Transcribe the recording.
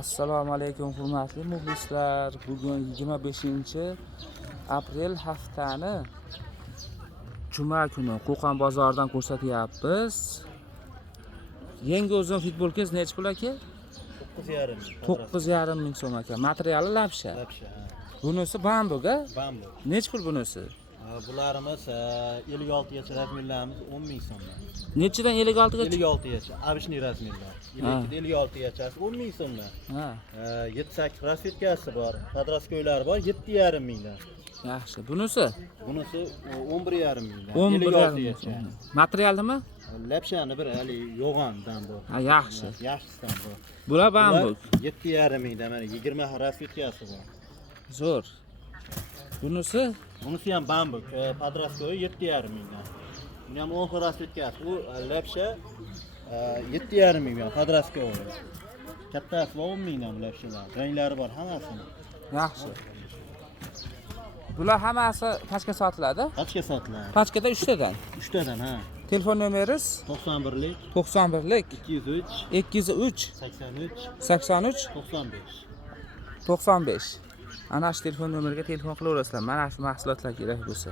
Assalomu alaykum hurmatli muxlislar. Bugun 25-aprel haftani juma kuni Qo'qon bozoridan ko'rsatyapmiz. Yangi uzun futbolkangiz necha pul aka? 9,5 ming so'm aka. Materiali lapsha. Bunisi bambuk a? Bambuk. Necha pul bunisi? Bularimiz 56 gacha rasmiylarimiz 10 ming so'mdan. Nechidan 56 gacha? 56 gacha. Avishni rasmiylar. 56 gachasi 10 ming so'mdan. Ha. 7-8 rasvetkasi bor. Podroskoylari bor 7,5 mingdan. Yaxshi. Bunisi? Bunisi 11,5 mingdan. 11,5 gacha. Material nima? Lapshani bir hali yo'g'ondan bu. Ha, yaxshi. Yaxshisidan bu. Bular bambuk. 7,5 mingdan mana 20 rasvetkasi bor. Zo'r. Bunisi? Bunisi ham bambuk. Podroskoy 7,5 mingdan. Buni ham 10 rasvetkasi. U lapsha 7,5 mingdan podroskoy. Kattasi 10 mingdan lapshalar. Ranglari bor hammasini. Yaxshi. Bular hammasi pachka sotiladi? Qachga sotiladi? Pachkada 3 tadan. 3 tadan ha. Telefon nomeringiz? 91lik 91lik 203 203 83 83 95. 95. Ana shu telefon nomeriga telefon qilaverasizlar. Mana shu mahsulotlar kerak bo'lsa.